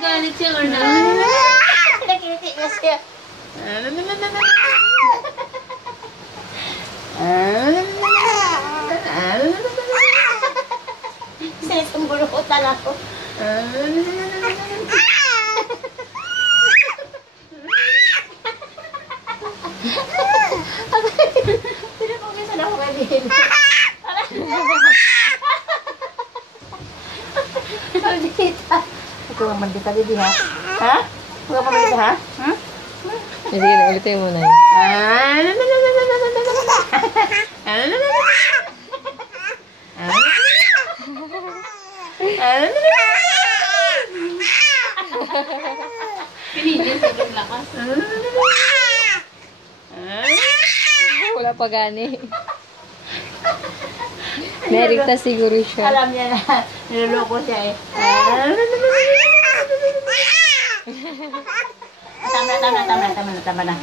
Nagalit siya or na? Nakiliti niya siya. Sinisumburot na lang ako. Pinapumisan ako kanina. Maldita. Ito ang maldita, baby, ha? Ha? Huwag ka maldita, ha? Hmm? Sige na, ulitin mo na yun. Pinigil sa lakas. Wala pa gani. Narigta siguro siya. Alam niya na, niloloko siya eh. Tama na.